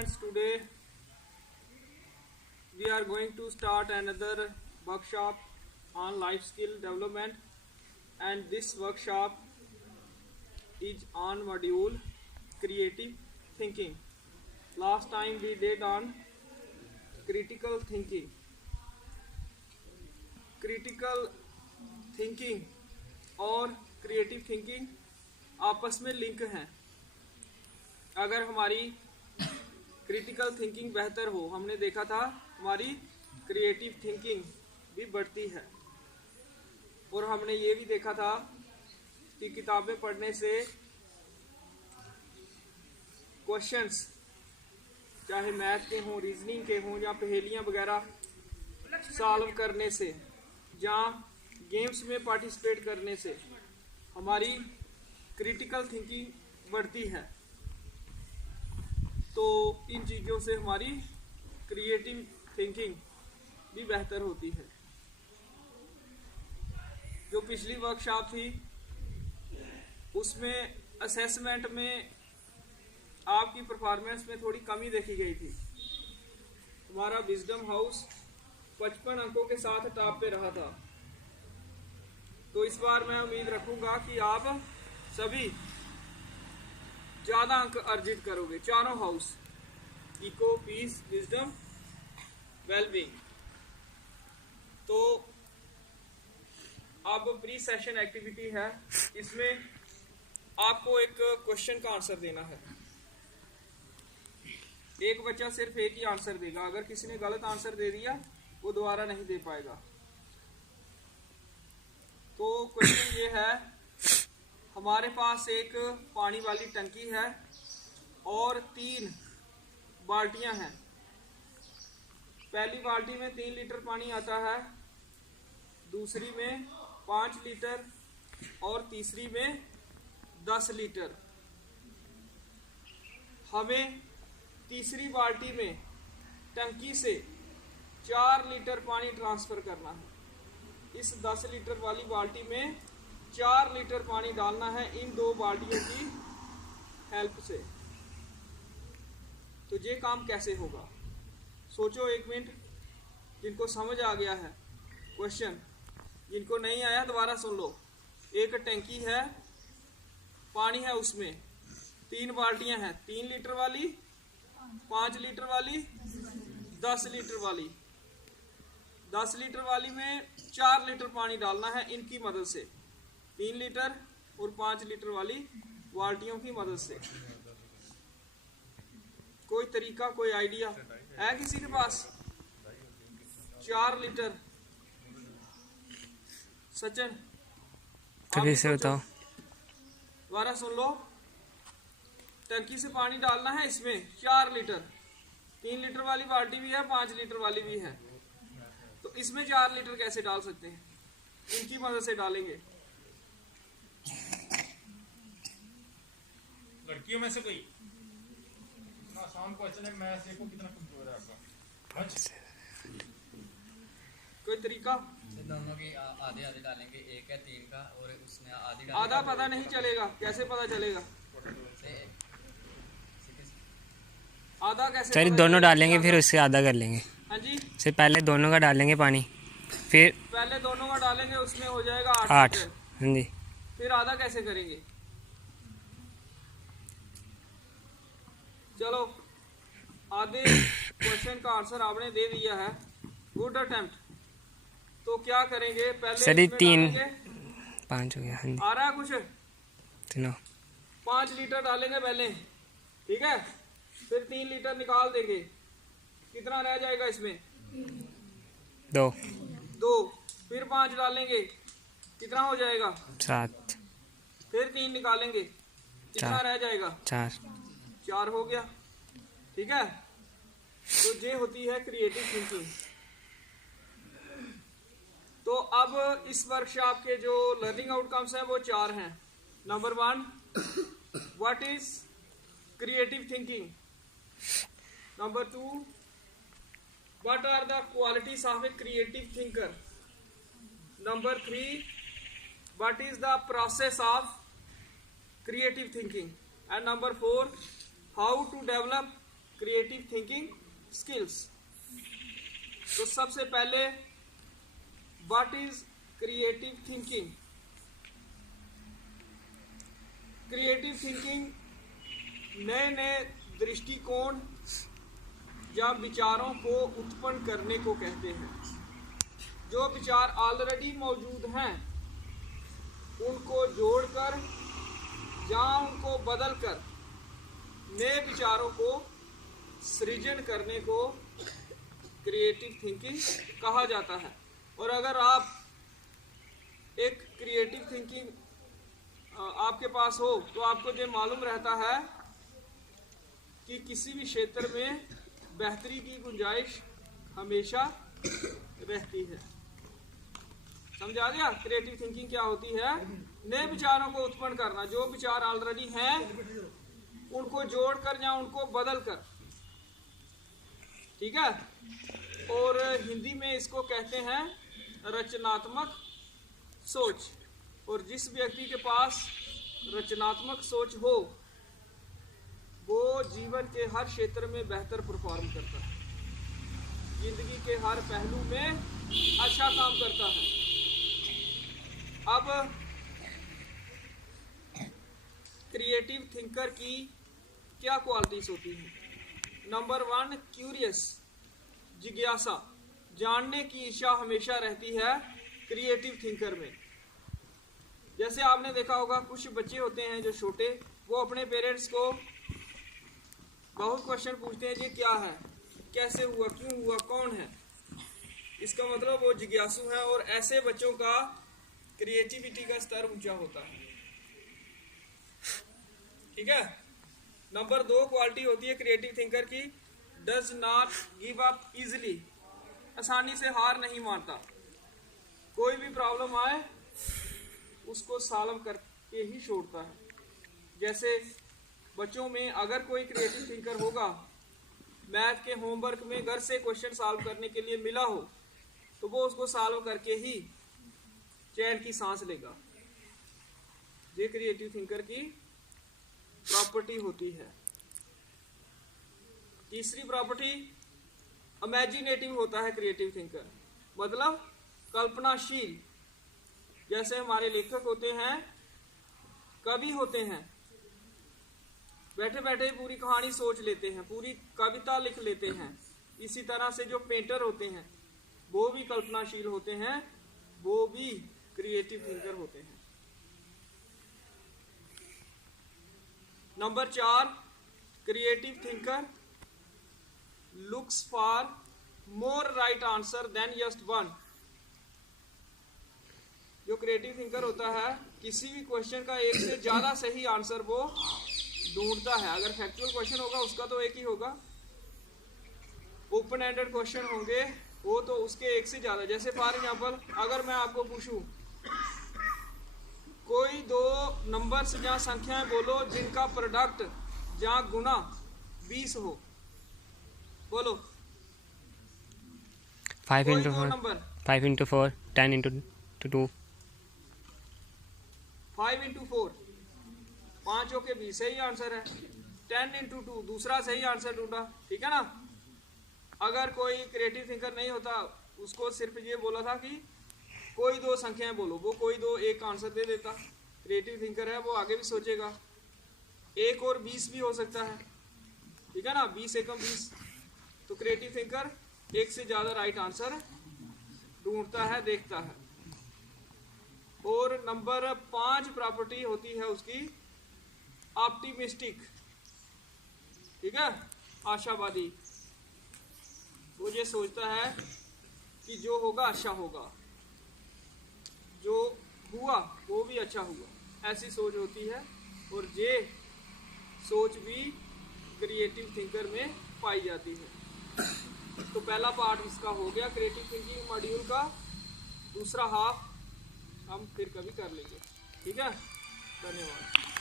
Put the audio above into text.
students, today we are going to start another workshop on life skill development, and this workshop is on module creative thinking. Last time we did on critical thinking. Critical thinking और creative thinking आपस में link हैं। अगर हमारी critical thinking बेहतर हो, हमने देखा था हमारी क्रिएटिव थिंकिंग भी बढ़ती है। और हमने ये भी देखा था कि किताबें पढ़ने से, क्वेश्चंस चाहे मैथ के हों, रीजनिंग के हों या पहेलियां वगैरह सॉल्व करने से या गेम्स में पार्टिसिपेट करने से हमारी क्रिटिकल थिंकिंग बढ़ती है। तो इन चीज़ों से हमारी क्रिएटिव थिंकिंग भी बेहतर होती है। जो पिछली वर्कशॉप थी उसमें असेसमेंट में आपकी परफॉर्मेंस में थोड़ी कमी देखी गई थी। हमारा विजडम हाउस 55 अंकों के साथ टॉप पे रहा था। तो इस बार मैं उम्मीद रखूंगा कि आप सभी ज़्यादा अंक अर्जित करोगे। चारों house, eco, peace, wisdom, wellbeing. तो अब प्री सेशन एक्टिविटी है, इसमें आपको एक क्वेश्चन का आंसर देना है। एक बच्चा सिर्फ एक ही आंसर देगा। अगर किसी ने गलत आंसर दे दिया वो दोबारा नहीं दे पाएगा। तो क्वेश्चन ये है, हमारे पास एक पानी वाली टंकी है और 3 बाल्टियां हैं। पहली बाल्टी में 3 लीटर पानी आता है, दूसरी में 5 लीटर और तीसरी में 10 लीटर। हमें तीसरी बाल्टी में टंकी से 4 लीटर पानी ट्रांसफर करना है। इस 10 लीटर वाली बाल्टी में 4 लीटर पानी डालना है इन 2 बाल्टियों की हेल्प से। तो ये काम कैसे होगा, सोचो एक मिनट। जिनको समझ आ गया है क्वेश्चन, जिनको नहीं आया दोबारा सुन लो। एक टंकी है, पानी है, उसमें 3 बाल्टियां हैं, 3 लीटर वाली, 5 लीटर वाली, 10 लीटर वाली। 10 लीटर वाली में 4 लीटर पानी डालना है इनकी मदद से, 3 लीटर और 5 लीटर वाली बाल्टियों की मदद से। कोई तरीका, कोई आइडिया है किसी के पास? 4 लीटर, सचिन तो कैसे बताओ? दोबारा सुन लो। टंकी से पानी डालना है इसमें 4 लीटर, 3 लीटर वाली बाल्टी भी है, 5 लीटर वाली भी है। तो इसमें 4 लीटर कैसे डाल सकते हैं? इनकी मदद से डालेंगे। लड़कियों में से कोई इतना आसान क्वेश्चन है, मैथ्स देखो कितना कमजोर है आपका। कोई तरीका? दोनों की आधे आधे डालेंगे, एक है 3 का और उसने आधी आधा पता नहीं चलेगा, कैसे पता चलेगा? आधा कैसे? सर दोनों डालेंगे फिर उससे आधा कर लेंगे। हाँ जी, से पहले दोनों का डालेंगे पानी, फिर पहले दोनों का डालेंगे, उसमें हो जाएगा 8। लीटर। हाँ जी, फिर आधा कैसे करेंगे? चलो, आधे क्वेश्चन का आंसर आपने दे दिया है, गुड अटेम्प्ट। तो क्या करेंगे पहले? सर 3 डालेंगे, 5 हो गया। हाँ जी, आ रहा है कुछ? सुनो। 5 लीटर डालेंगे पहले, ठीक है? फिर 3 लीटर निकाल देंगे। कितना रह जाएगा इसमें? 2। फिर 5 डालेंगे, कितना हो जाएगा? 7। फिर 3 निकालेंगे, कितना 4। रह जाएगा? 4 हो गया, ठीक है? तो ये होती है क्रिएटिव थिंकिंग। तो अब इस वर्कशॉप के जो लर्निंग आउटकम्स हैं वो 4 हैं। Number 1, what is creative thinking? Number 2, what are the qualities of a creative thinker? Number 3, what is the process of creative thinking? And number 4, how to develop creative thinking skills. तो सबसे पहले what is creative thinking? Creative thinking नए नए दृष्टिकोण या विचारों को उत्पन्न करने को कहते हैं। जो विचार ऑलरेडी मौजूद हैं उनको जोड़कर या उनको बदलकर नए विचारों को सृजन करने को क्रिएटिव थिंकिंग कहा जाता है। और अगर आप एक क्रिएटिव थिंकिंग आपके पास हो तो आपको ये मालूम रहता है कि किसी भी क्षेत्र में बेहतरी की गुंजाइश हमेशा रहती है। समझा दिया? क्रिएटिव थिंकिंग क्या होती है? नए विचारों को उत्पन्न करना। जो विचार ऑलरेडी हैं उनको जोड़कर या उनको बदलकर, ठीक है। और हिंदी में इसको कहते हैं रचनात्मक सोच। और जिस व्यक्ति के पास रचनात्मक सोच हो वो जीवन के हर क्षेत्र में बेहतर परफॉर्म करता है, जिंदगी के हर पहलू में अच्छा काम करता है। अब क्रिएटिव थिंकर की क्या क्वालिटीज होती हैं? नंबर 1, क्यूरियस, जिज्ञासा, जानने की इच्छा हमेशा रहती है क्रिएटिव थिंकर में। जैसे आपने देखा होगा कुछ बच्चे होते हैं जो छोटे, वो अपने पेरेंट्स को बहुत क्वेश्चन पूछते हैं, ये क्या है, कैसे हुआ, क्यों हुआ, कौन है। इसका मतलब वो जिज्ञासु हैं और ऐसे बच्चों का क्रिएटिविटी का स्तर ऊंचा होता है। ठीक है। नंबर 2 क्वालिटी होती है क्रिएटिव थिंकर की, does not give up easily, आसानी से हार नहीं मानता। कोई भी प्रॉब्लम आए उसको सॉल्व करके ही छोड़ता है। जैसे बच्चों में अगर कोई क्रिएटिव थिंकर होगा, मैथ के होमवर्क में घर से क्वेश्चन सॉल्व करने के लिए मिला हो तो वो उसको सॉल्व करके ही चैन की सांस लेगा। ये क्रिएटिव थिंकर की प्रॉपर्टी होती है। तीसरी प्रॉपर्टी, इमेजिनेटिव होता है क्रिएटिव थिंकर, मतलब कल्पनाशील। जैसे हमारे लेखक होते हैं, कवि होते हैं, बैठे बैठे पूरी कहानी सोच लेते हैं, पूरी कविता लिख लेते हैं। इसी तरह से जो पेंटर होते हैं वो भी कल्पनाशील होते हैं, वो भी क्रिएटिव थिंकर होते हैं। Number 4, creative thinker looks for more right answer than just one. जो क्रिएटिव थिंकर होता है किसी भी क्वेश्चन का एक से ज्यादा सही आंसर वो ढूंढता है। अगर फैक्चुअल क्वेश्चन होगा उसका तो एक ही होगा, ओपन एंडेड क्वेश्चन होंगे वो तो उसके एक से ज्यादा। जैसे फॉर एग्जांपल अगर मैं आपको पूछूं कोई 2 नंबर्स या संख्याएं बोलो जिनका प्रोडक्ट या गुना 20 हो, बोलो। 5 कोई into 2 4, number 5 into 4, 10 into 2, 5 into 4, 5 के 20 सही आंसर है। 10 into 2 दूसरा सही आंसर ढूंढा, ठीक है ना। अगर कोई क्रिएटिव थिंकर नहीं होता उसको सिर्फ ये बोला था कि कोई 2 संख्याएं बोलो, वो कोई 2 एक आंसर दे देता। क्रिएटिव थिंकर है वो आगे भी सोचेगा, 1 और 20 भी हो सकता है, ठीक है ना, 20 एकम 20। तो क्रिएटिव थिंकर एक से ज्यादा राइट आंसर ढूंढता है, देखता है। और नंबर 5 प्रॉपर्टी होती है उसकी ऑप्टिमिस्टिक, ठीक है, आशावादी। वो ये सोचता है कि जो होगा अच्छा होगा, जो हुआ वो भी अच्छा हुआ, ऐसी सोच होती है। और ये सोच भी क्रिएटिव थिंकर में पाई जाती है। तो पहला पार्ट इसका हो गया क्रिएटिव थिंकिंग मॉड्यूल का। दूसरा हाफ हम फिर कभी कर लेंगे, ठीक है। धन्यवाद।